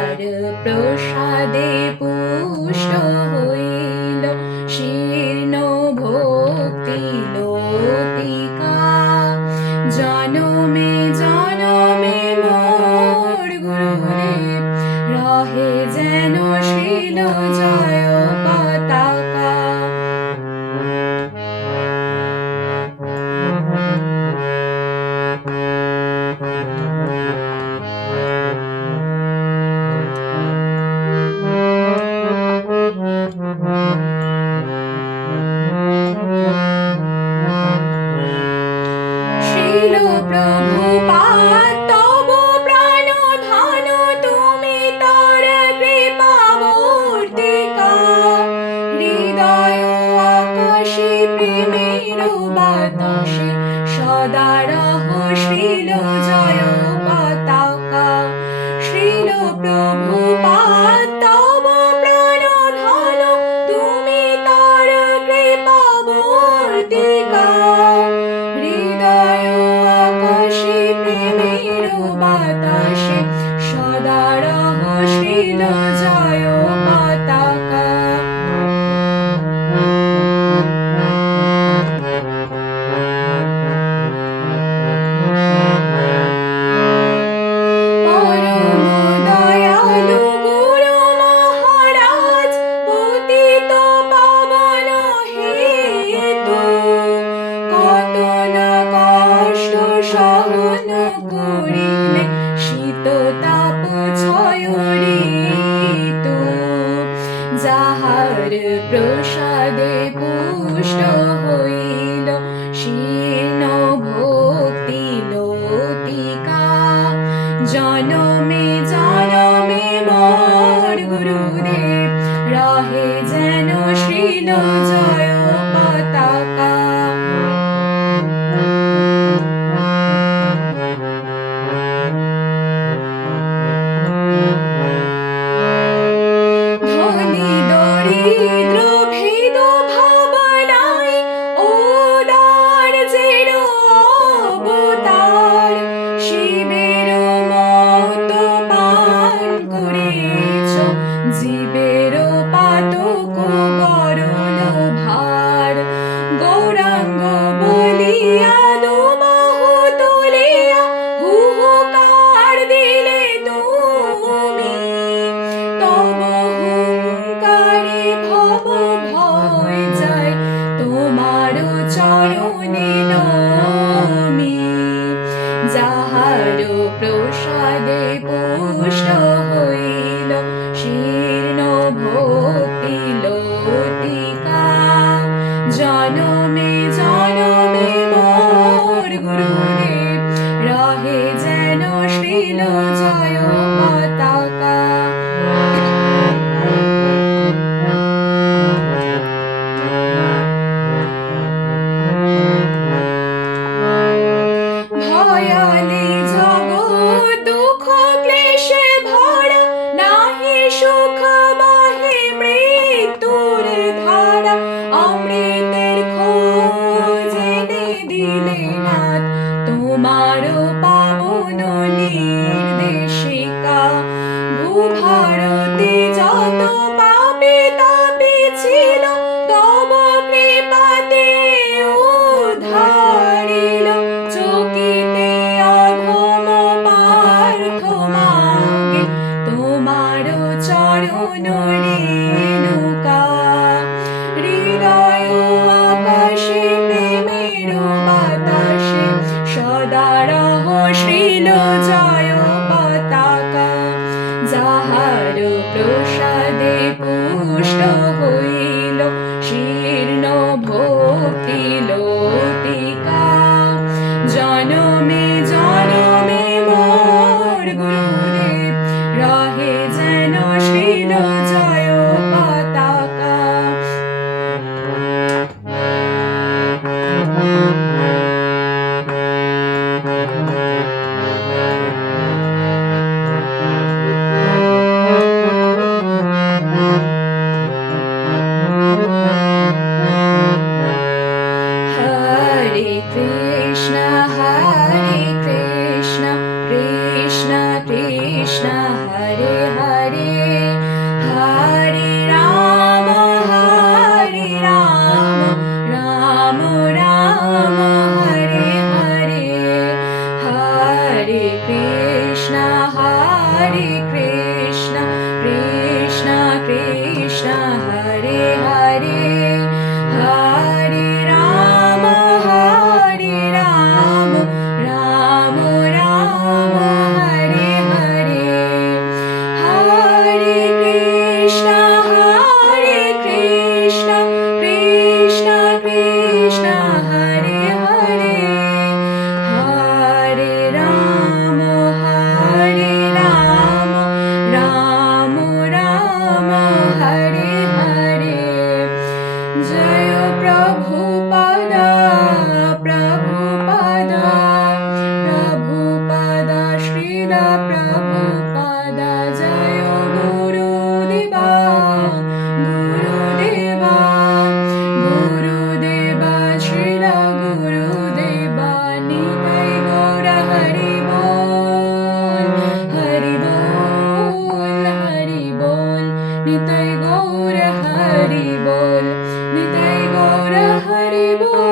যাহার প্রসাদে পুষ্ট হইল শীর্ণ ভক্তি লতিকা, জনমে জনমে মোর গুরুদেব রহে যেন শ্রীল জয় পতাকা। শ্রীল প্রভুপাদ তব প্রাণ ধন তুমি তর কৃপাবর্তিকা, হৃদয় আকাশে প্রেমের বাতাসে সদা রহ শ্রীল জয় পতাকা। শ্রীল প্রভুপাদ তব প্রাণ ধন তুমি তর কৃপাবর্তিকা, হৃদয় আকাশে প্রেমের বাতাসে সদা রহ শ্রীল জয় পতাকা। পরম দয়ালু গুরু মহারাজ পতিত পাবন হেতু, কত না কষ্ট সহন করিলে শীত তাপ ছয় ঋতু, যাহার প্রসাদে পুষ্ট হইল শীর্ণ ভক্তি লতিকা, জনমে জনমে মোর গুরুদেব রহে যেন শ্রীল জয় পতাকা। ধনী দরিদ্র ভেদ ভাবনায় উদার যেন অবতার, শিবের মত পান করেছ জীবের পাতক বরণ ভার, গৌরাঙ্গ বলিয়া দুবাহু তুলিয়া হুহুকার দিলে তুমি, তব হুঙ্কারে ভব ভয় যায় তোমার চরণে নমি, যাহার প্রসাদে পুষ্ট হইল শীর্ণ ভক্তি লতিকা, জনমে জনমে মোর গুরুদেব রহে যেন শ্রীল জয় পতাকা। ভয়ালি জগৎ দুঃখ ক্লেশে ভরা, নাহি সুখ বহে মৃত্যুর ধারা, অমৃতের খোঁজ এনে দিলে নাথ তোমার পাবন নির্দেশিকা, ভূভারতে যত পাপী তাপী ছিল তব কৃপাতে উদ্ধারিল, চকিতে অধম পার্থ মাগে তোমার চরণ রেণুকা, হৃদয় আকাশে প্রেমের বাতাসে সদা রহ শ্রীল জয় পতাকা, যাহার প্রসাদে পুষ্ট হইল শীর্ণ ভক্তি লতিকা, জনমে জনমে মোর গুরুদেব রহে যেন শ্রীল জয় পতাকা। Krishna Krishna Hare Hare Krishna Hare Hare Hare Ram Ram Ram Hare Hare Hare Krishna Krishna Krishna Hare Hare Hare Ram Ram Ram Hare Hare জয় প্রভুপদ প্রভুপদ প্রভুপদ শ্রীল প্রভুপদ জয় গুরুদেবা গুরুদেবা গুরুদেবা শ্রীল গুরুদেবা নিতাই গৌর হরি বল হরি বল হরি বল নিতাই গৌর হরি বল নিতাই গৌর হরি বল